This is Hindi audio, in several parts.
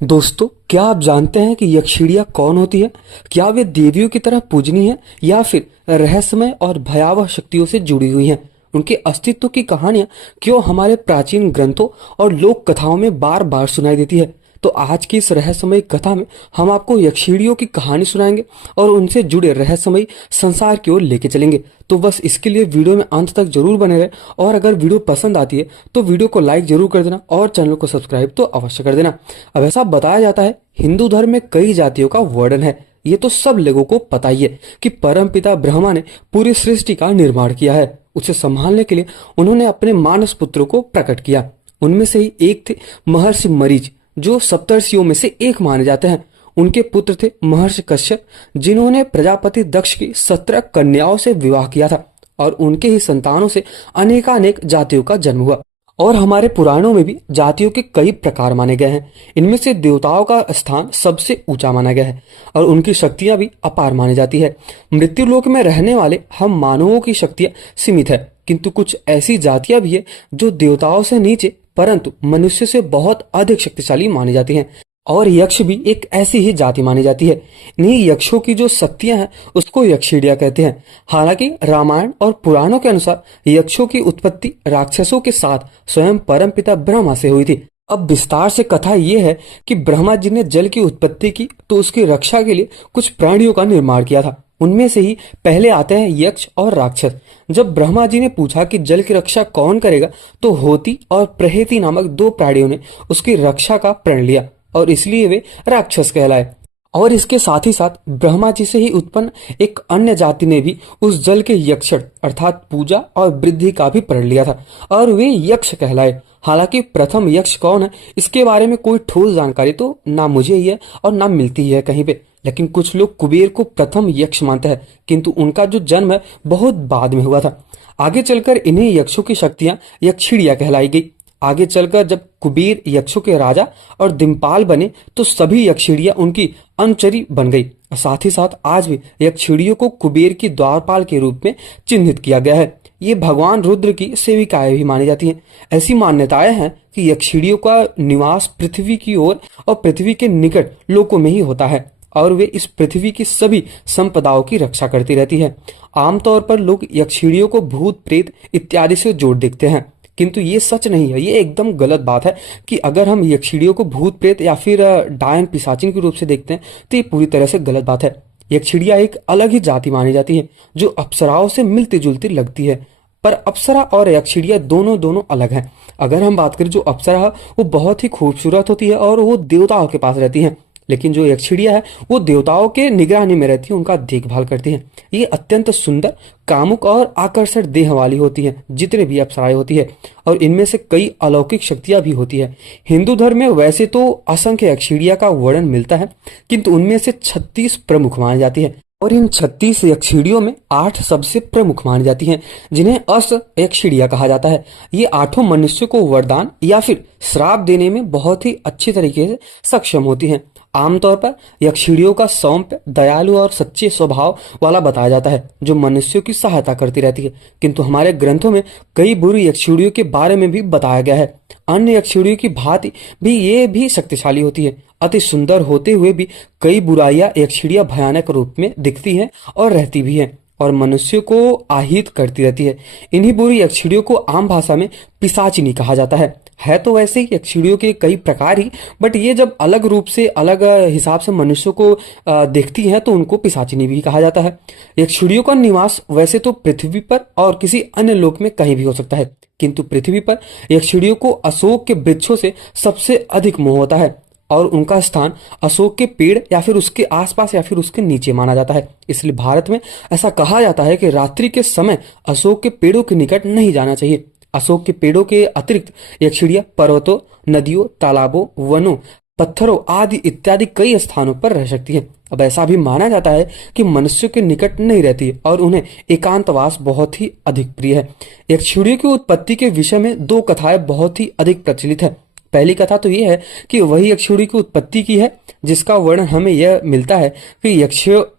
दोस्तों, क्या आप जानते हैं कि यक्षिणियां कौन होती है? क्या वे देवियों की तरह पूजनीय है या फिर रहस्यमय और भयावह शक्तियों से जुड़ी हुई हैं? उनके अस्तित्व की कहानियां क्यों हमारे प्राचीन ग्रंथों और लोक कथाओं में बार बार सुनाई देती है? तो आज की इस रहस्यमयी कथा में हम आपको यक्षिणियों की कहानी सुनाएंगे और उनसे जुड़े रहस्यमयी संसार की ओर लेके चलेंगे। तो बस इसके लिए वीडियो में अंत तक जरूर बने रहे और अगर वीडियो पसंद आती है तो वीडियो को लाइक जरूर कर देना और चैनल को सब्सक्राइब तो अवश्य कर देना। अब ऐसा बताया जाता है हिंदू धर्म में कई जातियों का वर्णन है। ये तो सब लोगों को पता ही है कि परमपिता ब्रह्मा ने पूरी सृष्टि का निर्माण किया है। उसे संभालने के लिए उन्होंने अपने मानस पुत्रों को प्रकट किया। उनमें से ही एक थे महर्षि मरीच, जो सप्तर्षियों में से एक माने जाते हैं। उनके पुत्र थे महर्षि कश्यप, जिन्होंने प्रजापति दक्ष की 17 कन्याओं से विवाह किया था और उनके ही संतानों से अनेकानेक जातियों का जन्म हुआ। और हमारे पुराणों में भी जातियों के कई प्रकार माने गए हैं। इनमें से देवताओं का स्थान सबसे ऊंचा माना गया है और उनकी शक्तियां भी अपार मानी जाती है। मृत्यु लोक में रहने वाले हम मानवों की शक्तियां सीमित है, किंतु कुछ ऐसी जातियां भी है जो देवताओं से नीचे परंतु मनुष्य से बहुत अधिक शक्तिशाली मानी जाती हैं। और यक्ष भी एक ऐसी ही जाति मानी जाती है। इन्हीं यक्षों की जो शक्तियां हैं उसको यक्षिणियां कहते हैं। हालांकि रामायण और पुराणों के अनुसार यक्षों की उत्पत्ति राक्षसों के साथ स्वयं परमपिता ब्रह्मा से हुई थी। अब विस्तार से कथा ये है कि ब्रह्मा जी ने जल की उत्पत्ति की तो उसकी रक्षा के लिए कुछ प्राणियों का निर्माण किया था। उनमें से ही पहले आते हैं यक्ष और राक्षस। जब ब्रह्मा जी ने पूछा कि जल की रक्षा कौन करेगा, तो होती और प्रहेती नामक दो प्राणियों ने उसकी रक्षा का प्रण लिया और इसलिए वे राक्षस कहलाए। और इसके साथ ही साथ ब्रह्मा जी से ही उत्पन्न एक अन्य जाति ने भी उस जल के यक्षण अर्थात पूजा और वृद्धि का भी प्रण लिया था और वे यक्ष कहलाए। हालांकि प्रथम यक्ष कौन है इसके बारे में कोई ठोस जानकारी तो ना मुझे ही है और ना मिलती ही है कहीं पे। लेकिन कुछ लोग कुबेर को प्रथम यक्ष मानते हैं, किंतु उनका जो जन्म है बहुत बाद में हुआ था। आगे चलकर इन्हीं यक्षों की शक्तियां यक्षिणियां कहलाई गई। आगे चलकर जब कुबेर यक्षों के राजा और दिंपाल बने तो सभी यक्षिणियां उनकी अनुचरी बन गई। साथ ही साथ आज भी यक्षिणियों को कुबेर की द्वारपाल के रूप में चिन्हित किया गया है। ये भगवान रुद्र की सेविकाएं भी मानी जाती हैं। ऐसी मान्यताएं हैं कि यक्षिणियों का निवास पृथ्वी की ओर और पृथ्वी के निकट लोकों में ही होता है और वे इस पृथ्वी की सभी संपदाओं की रक्षा करती रहती है। आमतौर पर लोग यक्षिणियों को भूत प्रेत इत्यादि से जोड़ देखते हैं, किंतु ये सच नहीं है। ये एकदम गलत बात है कि अगर हम यक्षिणियों को भूत प्रेत या फिर डायन पिशाचिन के रूप से देखते हैं तो ये पूरी तरह से गलत बात है। यक्षिणियां एक अलग ही जाति मानी जाती है जो अप्सराओं से मिलती जुलती लगती है, पर अप्सरा और यक्षिणियां दोनों दोनों अलग हैं। अगर हम बात करें जो अप्सरा है वो बहुत ही खूबसूरत होती है और वो देवताओं के पास रहती है, लेकिन जो यक्षिणियां है वो देवताओं के निगरानी में रहती है, उनका देखभाल करती है। ये अत्यंत सुंदर, कामुक और आकर्षक देह वाली होती है जितने भी अप्सराएं होती है, और इनमें से कई अलौकिक शक्तियां भी होती है। हिंदू धर्म में वैसे तो असंख्य यक्षिणियां का वर्णन मिलता है, किंतु उनमें से 36 प्रमुख मानी जाती है और इन 36 यक्षिणियों में 8 सबसे प्रमुख मानी जाती हैं, जिन्हें अष्ट यक्षिणियां कहा जाता है। ये आठों मनुष्य को वरदान या फिर श्राप देने में बहुत ही अच्छी तरीके से सक्षम होती हैं। आमतौर पर यक्षिणियों का सौम्य, दयालु और सच्चे स्वभाव वाला बताया जाता है, जो मनुष्यों की सहायता करती रहती है। किंतु हमारे ग्रंथों में कई बुरी यक्षिणियों के बारे में भी बताया गया है। अन्य यक्षिणियों की भांति भी ये भी शक्तिशाली होती है। अति सुंदर होते हुए भी कई बुराइयां यक्षिणियां भयानक रूप में दिखती हैं और रहती भी हैं और मनुष्य को आहत करती रहती है। इन्हीं बुरी यक्षिणियों को आम भाषा में पिशाचिनी कहा जाता है तो वैसे ही यक्षिणियों के कई प्रकार ही, बट ये जब अलग रूप से अलग हिसाब से मनुष्यों को देखती हैं तो उनको पिशाचिनी भी कहा जाता है। यक्षिणियों का निवास वैसे तो पृथ्वी पर और किसी अन्य लोक में कहीं भी हो सकता है, किंतु पृथ्वी पर यक्षिणियों को अशोक के वृक्षों से सबसे अधिक मोह होता है और उनका स्थान अशोक के पेड़ या फिर उसके आसपास या फिर उसके नीचे माना जाता है। इसलिए भारत में ऐसा कहा जाता है कि रात्रि के समय अशोक के पेड़ों के निकट नहीं जाना चाहिए। अशोक के पेड़ों के अतिरिक्त यक्षिणियां पर्वतों, नदियों, तालाबों, वनों, पत्थरों आदि इत्यादि कई स्थानों पर रह सकती है। अब ऐसा भी माना जाता है कि मनुष्यों के निकट नहीं रहती है और उन्हें एकांतवास बहुत ही अधिक प्रिय है। यक्षिणियों की उत्पत्ति के विषय में 2 कथाएं बहुत ही अधिक प्रचलित है। पहली कथा तो यह है कि वही यक्षिणियों की उत्पत्ति की है, जिसका वर्णन हमें यह मिलता है कि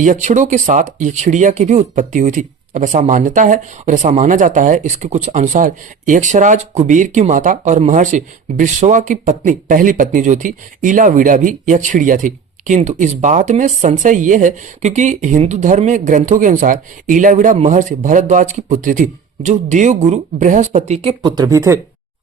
यक्षिणों के साथ यक्षिणिया की भी उत्पत्ति हुई थी। अब ऐसा मान्यता है और ऐसा माना जाता है इसके कुछ अनुसार यक्षराज कुबेर की माता और महर्षि विश्रवा की पत्नी, पहली पत्नी जो थी इलावीडा भी यक्षिणिया थी। किंतु इस बात में संशय ये है क्योंकि हिंदू धर्म में ग्रंथों के अनुसार इलावीडा महर्षि भरद्वाज की पुत्री थी, जो देवगुरु बृहस्पति के पुत्र भी थे।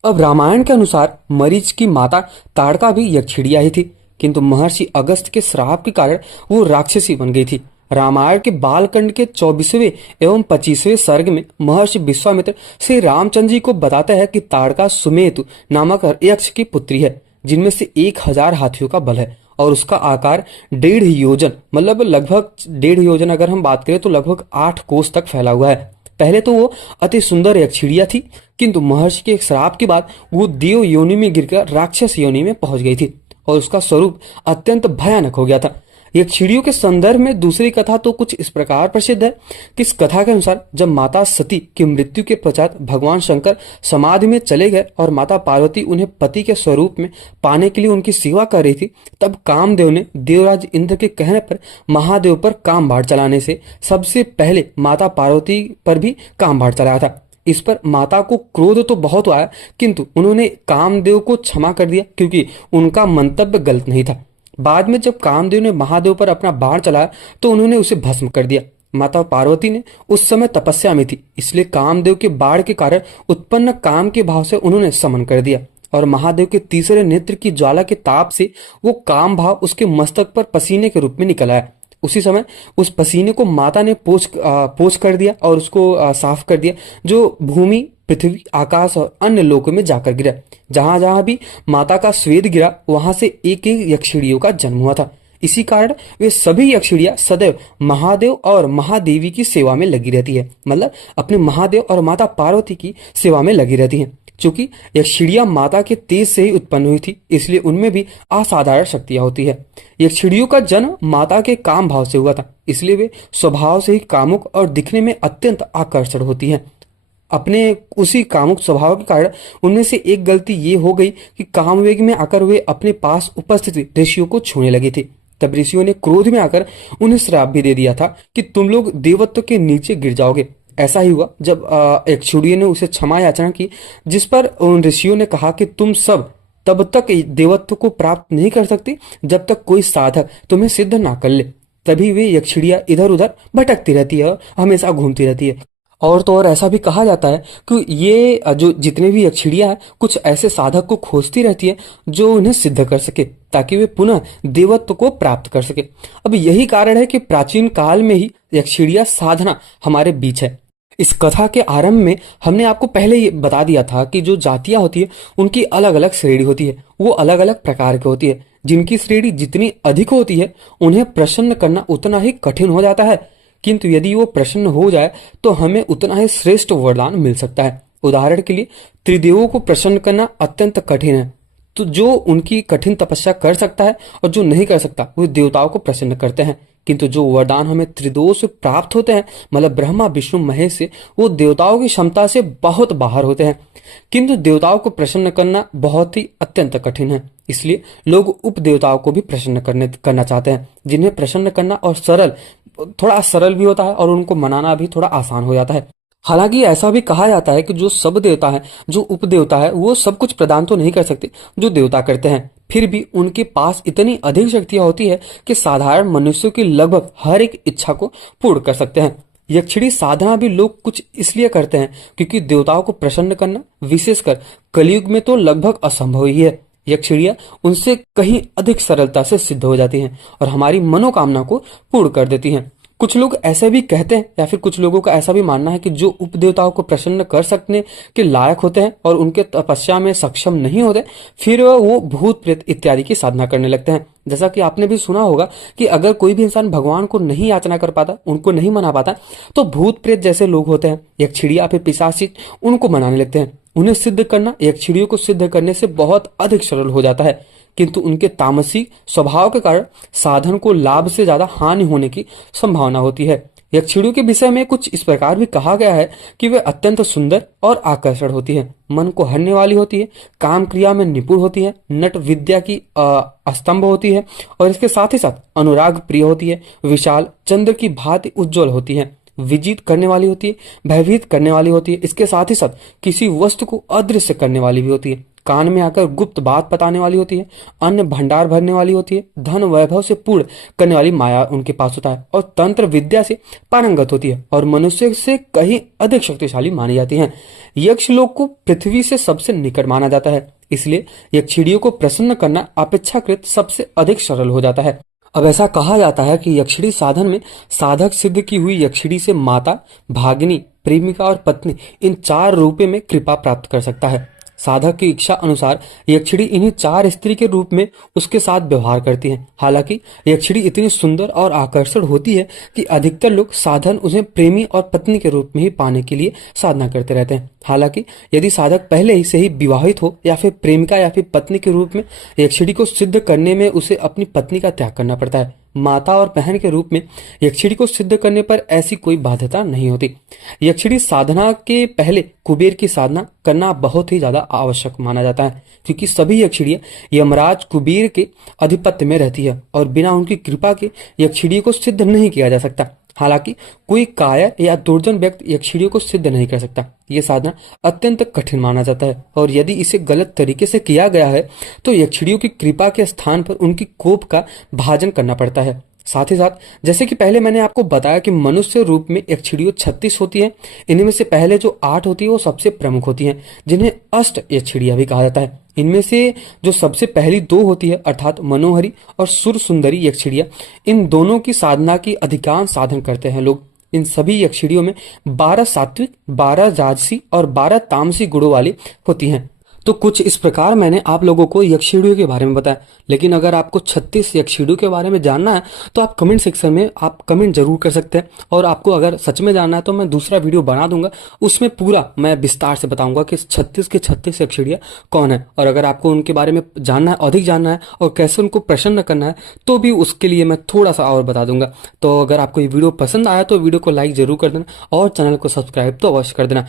अब रामायण के अनुसार मरीच की माता ताड़का भी यक्षिणिया ही थी, किंतु महर्षि अगस्त के श्राप के कारण वो राक्षसी बन गई थी। रामायण के बालकांड के 24वें एवं 25वें सर्ग में महर्षि विश्वामित्र श्री रामचंद्र जी को बताते हैं कि ताड़का सुमेतु नामक यक्ष की पुत्री है, जिनमें से 1000 हाथियों का बल है और उसका आकार 1.5 योजन, मतलब लगभग 1.5 योजन अगर हम बात करें तो लगभग 8 कोस तक फैला हुआ है। पहले तो वो अति सुंदर यक्षिणिया थी, किंतु महर्षि के श्राप के बाद वो देव योनि में गिरकर राक्षस योनि में पहुंच गई थी और उसका स्वरूप अत्यंत भयानक हो गया था। यक्षिणियों के संदर्भ में दूसरी कथा तो कुछ इस प्रकार प्रसिद्ध है कि इस कथा के अनुसार जब माता सती की मृत्यु के पश्चात भगवान शंकर समाधि में चले गए और माता पार्वती उन्हें पति के स्वरूप में पाने के लिए उनकी सेवा कर रही थी, तब कामदेव ने देवराज इंद्र के कहने पर महादेव पर कामबाण चलाने से सबसे पहले माता पार्वती पर भी कामबाण चलाया था। इस पर माता को क्रोध तो बहुत आया, किंतु उन्होंने कामदेव को क्षमा कर दिया क्योंकि उनका मंतव्य गलत नहीं था। बाद में जब कामदेव ने महादेव पर अपना बाण चलाया तो उन्होंने उसे भस्म कर दिया। माता पार्वती ने उस समय तपस्या में थी, इसलिए कामदेव के बाण के कारण उत्पन्न काम के भाव से उन्होंने समन कर दिया और महादेव के तीसरे नेत्र की ज्वाला के ताप से वो काम भाव उसके मस्तक पर पसीने के रूप में निकल आया। उसी समय उस पसीने को माता ने पोंछ कर दिया और उसको साफ कर दिया, जो भूमि, पृथ्वी, आकाश और अन्य लोकों में जाकर गिरा। जहां जहां भी माता का स्वेद गिरा वहां से एक एक यक्षिणियों का जन्म हुआ था। इसी कारण वे सभी यक्षिणियां सदैव महादेव और महादेवी की सेवा में लगी रहती है, मतलब अपने महादेव और माता पार्वती की सेवा में लगी रहती हैं। चूंकि यक्षिणियां माता के तेज से ही उत्पन्न हुई थी, इसलिए उनमें भी असाधारण शक्तियां होती है। यक्षिणियों का जन्म माता के काम भाव से हुआ था, इसलिए वे स्वभाव से ही कामुक और दिखने में अत्यंत आकर्षण होती हैं। अपने उसी कामुक स्वभाव के कारण उनमें से एक गलती ये हो गई कि कामवेग में आकर वे अपने पास उपस्थित ऋषियों को छूने लगी थी। तब ऋषियों ने क्रोध में आकर उन्हें श्राप भी दे दिया था कि तुम लोग देवत्व के नीचे गिर जाओगे। ऐसा ही हुआ जब यक्षिणियों ने उसे क्षमा याचना की, जिस पर उन ऋषियों ने कहा कि तुम सब तब तक देवत्व को प्राप्त नहीं कर सकते जब तक कोई साधक तुम्हें सिद्ध ना कर ले। तभी वे यक्षिणियां इधर उधर भटकती रहती है, हमेशा घूमती रहती है। और तो और ऐसा भी कहा जाता है कि ये जो जितने भी यक्षिणियां हैं कुछ ऐसे साधक को खोजती रहती है जो उन्हें सिद्ध कर सके, ताकि वे पुनः देवत्व को प्राप्त कर सके। अब यही कारण है कि प्राचीन काल में ही यक्षिणियां साधना हमारे बीच है। इस कथा के आरंभ में हमने आपको पहले ही बता दिया था कि जो जातियां होती है उनकी अलग अलग श्रेणी होती है, वो अलग अलग प्रकार की होती है। जिनकी श्रेणी जितनी अधिक होती है उन्हें प्रसन्न करना उतना ही कठिन हो जाता है, किंतु यदि वो प्रसन्न हो जाए तो हमें उतना ही श्रेष्ठ वरदान मिल सकता है। उदाहरण के लिए त्रिदेवों को प्रसन्न करना अत्यंत कठिन है, तो जो उनकी कठिन तपस्या कर सकता है और जो नहीं कर सकता वो देवताओं को प्रसन्न करते हैं। किंतु जो वरदान हमें त्रिदेवों से प्राप्त होते हैं, मतलब ब्रह्मा विष्णु महेश से, वो देवताओं की क्षमता से बहुत बाहर होते हैं। किंतु देवताओं को प्रसन्न करना बहुत ही अत्यंत कठिन है, इसलिए लोग उप देवताओं को भी प्रसन्न करना चाहते हैं, जिन्हें प्रसन्न करना और थोड़ा सरल भी होता है और उनको मनाना भी थोड़ा आसान हो जाता है। हालांकि ऐसा भी कहा जाता है कि जो सब देवता है, जो उपदेवता है, वो सब कुछ प्रदान तो नहीं कर सकते जो देवता करते हैं, फिर भी उनके पास इतनी अधिक शक्तियां होती है कि साधारण मनुष्यों की लगभग हर एक इच्छा को पूर्ण कर सकते हैं। यक्षिणी साधना भी लोग कुछ इसलिए करते हैं क्योंकि देवताओं को प्रसन्न करना विशेषकर कलयुग में तो लगभग असंभव ही है। यक्षिणियां उनसे कहीं अधिक सरलता से सिद्ध हो जाती हैं और हमारी मनोकामना को पूर्ण कर देती हैं। कुछ लोग ऐसे भी कहते हैं या फिर कुछ लोगों का ऐसा भी मानना है कि जो उपदेवताओं को प्रसन्न कर सकने के लायक होते हैं और उनके तपस्या में सक्षम नहीं होते, फिर वो भूत प्रेत इत्यादि की साधना करने लगते हैं। जैसा कि आपने भी सुना होगा कि अगर कोई भी इंसान भगवान को नहीं याचना कर पाता, उनको नहीं मना पाता, तो भूत प्रेत जैसे लोग होते हैं, यक्षिणियां फिर पिशाचित, उनको मनाने लगते हैं। उन्हें सिद्ध करना यक्षिणियों को सिद्ध करने से बहुत अधिक सरल हो जाता है, किंतु उनके तामसिक स्वभाव के कारण साधन को लाभ से ज्यादा हानि होने की संभावना होती है। यक्षिणियों के विषय में कुछ इस प्रकार भी कहा गया है कि वे अत्यंत सुंदर और आकर्षण होती है, मन को हरने वाली होती है, काम क्रिया में निपुण होती है, नट विद्या की स्तंभ होती है और इसके साथ ही साथ अनुराग प्रिय होती है, विशाल चंद्र की भांति उज्जवल होती है। विजित करने वाली होती है, भयभीत करने वाली होती है। इसके साथ ही साथ किसी वस्तु को अदृश्य करने वाली भी होती है, कान में आकर गुप्त बात बताने वाली होती है, अन्न भंडार भरने वाली होती है, धन वैभव से पूर्ण करने वाली माया उनके पास होता है और तंत्र विद्या से पारंगत होती है और मनुष्य से कहीं अधिक शक्तिशाली मानी जाती है। यक्ष लोक को पृथ्वी से सबसे निकट माना जाता है, इसलिए यक्षिणियों को प्रसन्न करना अपेक्षाकृत सबसे अधिक सरल हो जाता है। अब ऐसा कहा जाता है कि यक्षिणी साधन में साधक सिद्ध की हुई यक्षिणी से माता, भागिनी, प्रेमिका और पत्नी इन 4 रूपों में कृपा प्राप्त कर सकता है। साधक की इच्छा अनुसार यक्षिणी इन्हीं 4 स्त्री के रूप में उसके साथ व्यवहार करती है। हालांकि यक्षिणी इतनी सुंदर और आकर्षण होती है कि अधिकतर लोग साधन उन्हें प्रेमी और पत्नी के रूप में ही पाने के लिए साधना करते रहते हैं। हालांकि यदि साधक पहले ही से ही विवाहित हो या फिर प्रेमिका या फिर पत्नी के रूप में, यक्षिणी को सिद्ध करने में उसे अपनी पत्नी का त्याग करना पड़ता है। माता और बहन के रूप में यक्षिणी को सिद्ध करने पर ऐसी कोई बाध्यता नहीं होती। यक्षिणी साधना के पहले कुबेर की साधना करना बहुत ही ज्यादा आवश्यक माना जाता है, क्योंकि सभी यक्षिणियां यमराज कुबेर के आधिपत्य में रहती है और बिना उनकी कृपा के यक्षिणियों को सिद्ध नहीं किया जा सकता। हालांकि कोई कायर या दुर्जन व्यक्ति यक्षिणियों को सिद्ध नहीं कर सकता। यह साधना अत्यंत कठिन माना जाता है और यदि इसे गलत तरीके से किया गया है तो यक्षिणियों की कृपा के स्थान पर उनकी कोप का भाजन करना पड़ता है। साथ ही साथ जैसे कि पहले मैंने आपको बताया कि मनुष्य रूप में यक्षिणियों 36 होती है। इनमें से पहले जो 8 होती है वो सबसे प्रमुख होती हैं, जिन्हें अष्ट यक्षिणियां भी कहा जाता है। इनमें से जो सबसे पहली 2 होती है अर्थात मनोहरी और सुर सुंदरी यक्षिणियां, इन दोनों की साधना की अधिकांश साधन करते हैं लोग। इन सभी यक्षिणियों में 12 सात्विक, 12 राजसी और 12 तामसी गुणों वाली होती हैं। तो कुछ इस प्रकार मैंने आप लोगों को यक्षिणियों के बारे में बताया, लेकिन अगर आपको 36 यक्षिणियों के बारे में जानना है तो आप कमेंट सेक्शन में आप कमेंट जरूर कर सकते हैं। और आपको अगर सच में जानना है तो मैं दूसरा वीडियो बना दूंगा, उसमें पूरा मैं विस्तार से बताऊंगा कि 36 के 36 यक्षिणियां कौन है। और अगर आपको उनके बारे में जानना है, अधिक जानना है और कैसे उनको प्रसन्न करना है, तो भी उसके लिए मैं थोड़ा सा और बता दूंगा। तो अगर आपको ये वीडियो पसंद आया तो वीडियो को लाइक जरूर कर देना और चैनल को सब्सक्राइब तो अवश्य कर देना।